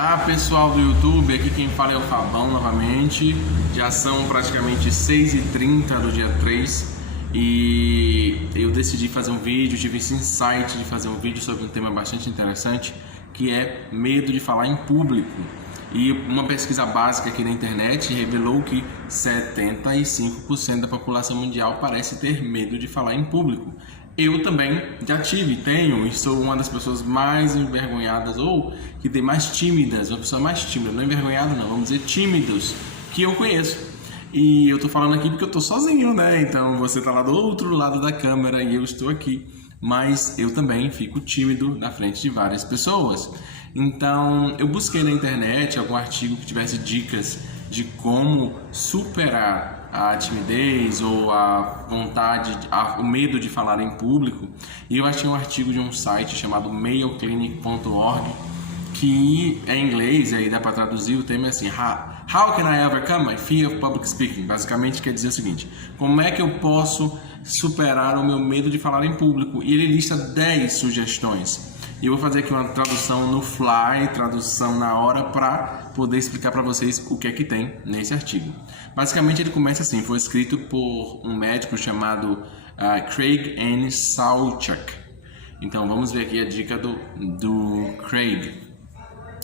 Olá pessoal do YouTube, aqui quem fala é o Fabão novamente. Já são praticamente 6h30 do dia 3 e eu decidi fazer um vídeo, tive esse insight de fazer um vídeo sobre um tema bastante interessante, que é medo de falar em público. E uma pesquisa básica aqui na internet revelou que 75% da população mundial parece ter medo de falar em público. Eu também já tenho e sou uma das pessoas mais envergonhadas ou que tem mais tímidas, uma pessoa mais tímida, não envergonhada não, vamos dizer tímidos, que eu conheço. E eu tô falando aqui porque eu tô sozinho, né? Então você tá lá do outro lado da câmera e eu estou aqui. Mas eu também fico tímido na frente de várias pessoas. Então eu busquei na internet algum artigo que tivesse dicas de como superar a timidez ou a vontade, o medo de falar em público, e eu achei um artigo de um site chamado mayoclinic.org, que é em inglês, e aí dá para traduzir. O tema é assim: How can I overcome my fear of public speaking? Basicamente quer dizer o seguinte: como é que eu posso superar o meu medo de falar em público? E ele lista 10 sugestões. E eu vou fazer aqui uma tradução no fly, tradução na hora, para poder explicar para vocês o que é que tem nesse artigo. Basicamente ele começa assim: foi escrito por um médico chamado Craig N. Sawchuk. Então vamos ver aqui a dica do Craig.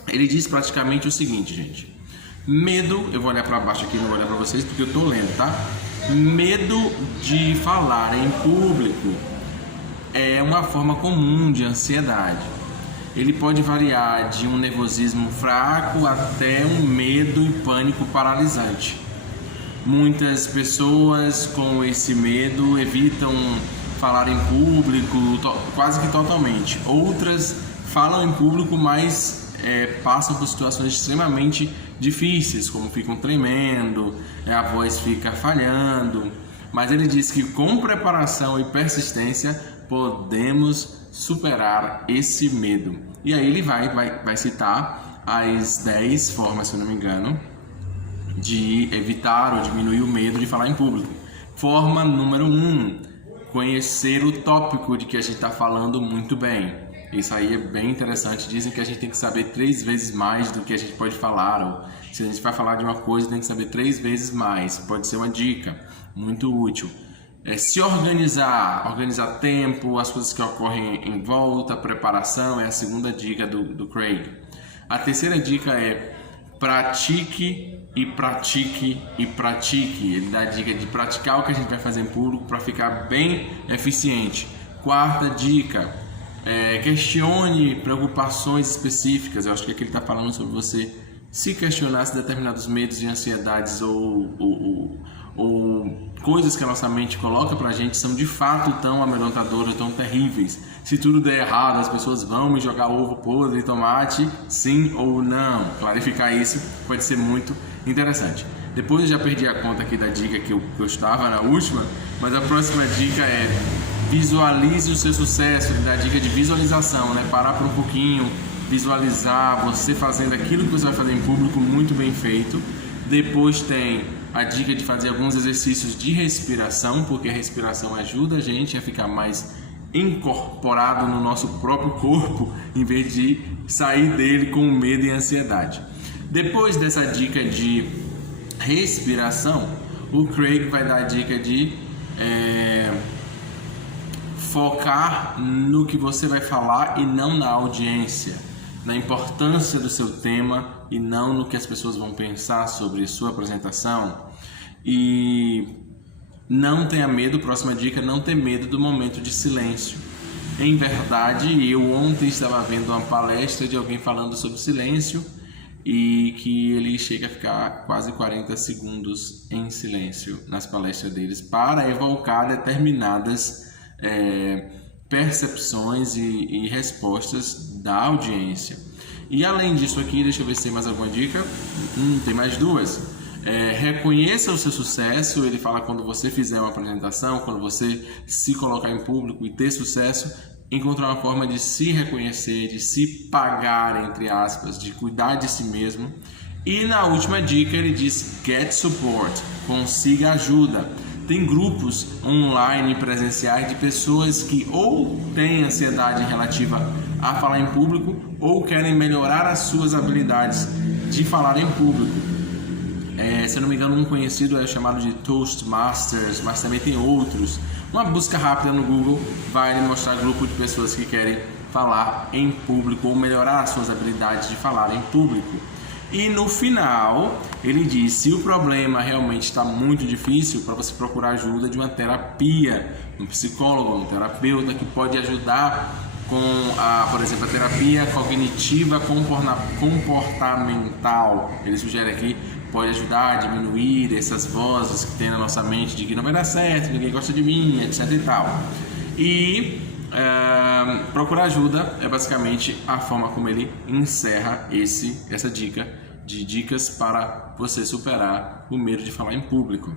Ele diz praticamente o seguinte, gente: medo, eu vou olhar para baixo aqui, não vou olhar para vocês porque eu tô lendo, tá? Medo de falar em público é uma forma comum de ansiedade. Ele pode variar de um nervosismo fraco até um medo e pânico paralisante. Muitas pessoas com esse medo evitam falar em público quase que totalmente. Outras falam em público, mas passam por situações extremamente difíceis, como ficam tremendo, a voz fica falhando. Mas ele diz que com preparação e persistência podemos superar esse medo. E aí ele vai citar as 10 formas, se eu não me engano, de evitar ou diminuir o medo de falar em público. Forma número 1: conhecer o tópico de que a gente está falando muito bem. Isso aí é bem interessante. Dizem que a gente tem que saber 3 vezes mais do que a gente pode falar, ou se a gente vai falar de uma coisa, tem que saber 3 vezes mais. Pode ser uma dica muito útil. Se organizar tempo, as coisas que ocorrem em volta, preparação, é a segunda dica do Craig. A terceira dica é pratique e pratique e pratique. Ele dá a dica de praticar o que a gente vai fazer em público para ficar bem eficiente. Quarta dica: questione preocupações específicas. Eu acho que aqui ele está falando sobre você se questionar se determinados medos e ansiedades ou coisas que a nossa mente coloca pra gente são de fato tão amedrontadoras, tão terríveis. Se tudo der errado, as pessoas vão me jogar ovo podre e tomate, sim ou não? Clarificar isso pode ser muito interessante. Depois eu já perdi a conta aqui da dica que eu estava na última, mas a próxima dica é: visualize o seu sucesso. Ele dá a dica de visualização, né? Parar por um pouquinho, visualizar você fazendo aquilo que você vai fazer em público muito bem feito. Depois tem a dica de fazer alguns exercícios de respiração, porque a respiração ajuda a gente a ficar mais incorporado no nosso próprio corpo, em vez de sair dele com medo e ansiedade. Depois dessa dica de respiração, o Craig vai dar a dica de focar no que você vai falar e não na audiência, na importância do seu tema e não no que as pessoas vão pensar sobre sua apresentação. E não tenha medo, próxima dica: não ter medo do momento de silêncio. Em verdade, eu ontem estava vendo uma palestra de alguém falando sobre silêncio e que ele chega a ficar quase 40 segundos em silêncio nas palestras deles para evocar determinadas percepções e respostas da audiência. E além disso aqui, deixa eu ver se tem mais alguma dica. Tem mais 2. Reconheça o seu sucesso. Ele fala quando você fizer uma apresentação, quando você se colocar em público e ter sucesso, encontrar uma forma de se reconhecer, de se pagar, entre aspas, de cuidar de si mesmo. E na última dica ele diz: get support, consiga ajuda. tem grupos online presenciais de pessoas que ou têm ansiedade relativa a falar em público ou querem melhorar as suas habilidades de falar em público. Se eu não me engano, um conhecido é chamado de Toastmasters, mas também tem outros. Uma busca rápida no Google vai lhe mostrar grupo de pessoas que querem falar em público ou melhorar as suas habilidades de falar em público. E no final, ele diz, se o problema realmente está muito difícil, para você procurar ajuda de uma terapia, um psicólogo, um terapeuta que pode ajudar com, por exemplo, a terapia cognitiva comportamental. Ele sugere aqui, pode ajudar a diminuir essas vozes que tem na nossa mente de que não vai dar certo, ninguém gosta de mim, etc e tal. E procurar ajuda é basicamente a forma como ele encerra essa dica de dicas para você superar o medo de falar em público.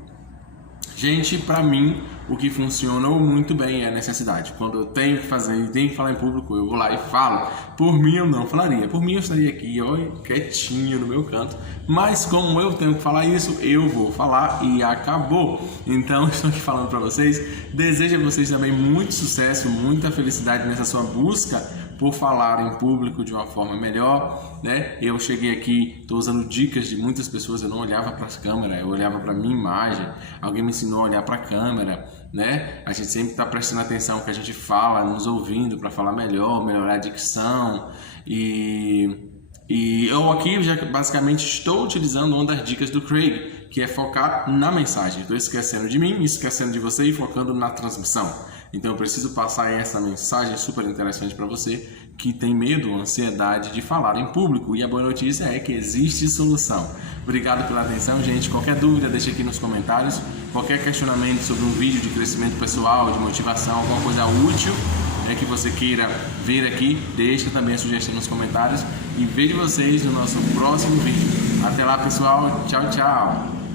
Gente, para mim, o que funcionou muito bem é a necessidade. Quando eu tenho que fazer e tenho que falar em público, eu vou lá e falo. Por mim, eu não falaria. Por mim, eu estaria aqui, ó, quietinho no meu canto. Mas como eu tenho que falar isso, eu vou falar e acabou. Então, estou aqui falando para vocês. Desejo a vocês também muito sucesso, muita felicidade nessa sua busca por falar em público de uma forma melhor, né? Eu cheguei aqui, estou usando dicas de muitas pessoas, eu não olhava para as câmeras, eu olhava para a minha imagem, alguém me ensinou a olhar para a câmera, né? A gente sempre está prestando atenção no que a gente fala, nos ouvindo para falar melhor, melhorar a dicção e eu aqui já basicamente estou utilizando uma das dicas do Craig, que é focar na mensagem. Estou esquecendo de mim, esquecendo de você e focando na transmissão. Então eu preciso passar essa mensagem super interessante para você que tem medo, ansiedade de falar em público. E a boa notícia é que existe solução. Obrigado pela atenção, gente. Qualquer dúvida, deixa aqui nos comentários. Qualquer questionamento sobre um vídeo de crescimento pessoal, de motivação, alguma coisa útil que você queira ver aqui, deixa também a sugestão nos comentários. E vejo vocês no nosso próximo vídeo. Até lá, pessoal. Tchau, tchau.